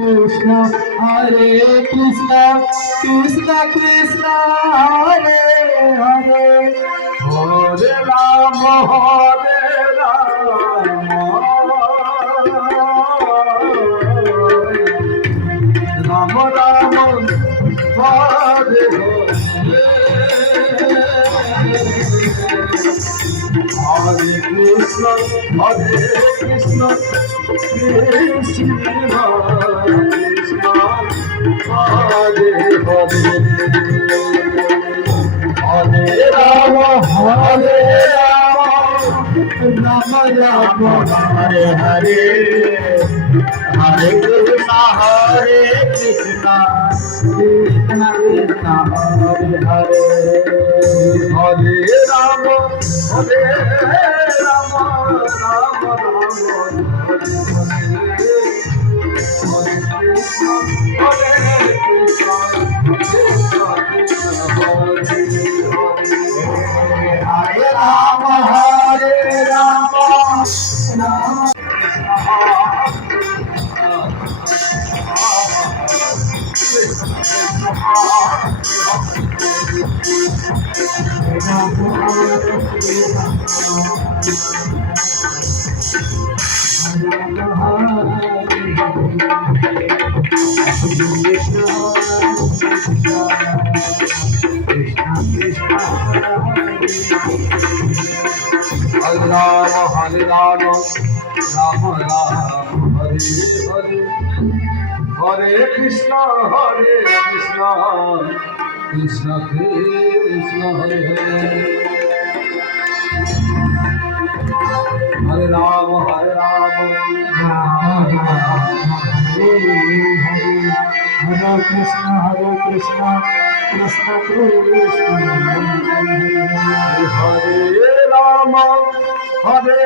Krishna, Hare Krishna, Krishna Krishna, Hare Hare, Hare Rama, Hare Rama, Rama Rama, Hare Hare Krishna, Hare Krishna, Krishna Krishna, Hare Hare, Hare Rama, Hare Rama, Rama Rama, Hare Hare, Hare Krishna, Hare Krishna, Krishna Krishna, Hare Hare, Hare Rama, Hare Rama, Rama Rama, Hare Hare, Hare Krishna, Hare Krishna, Krishna Krishna, Hare Hare, Hare Rama, Hare Rama, Rama Hare Rama, Hare Rama, Rama Rama, Hare Hare, Hare Krishna, Krishna Krishna, Hare Hare, Hare Rama, Hare Rama, Rama Rama, Hare Hare, Hare Krishna, Krishna Krishna, Hare Hare, Hare Rama, Hare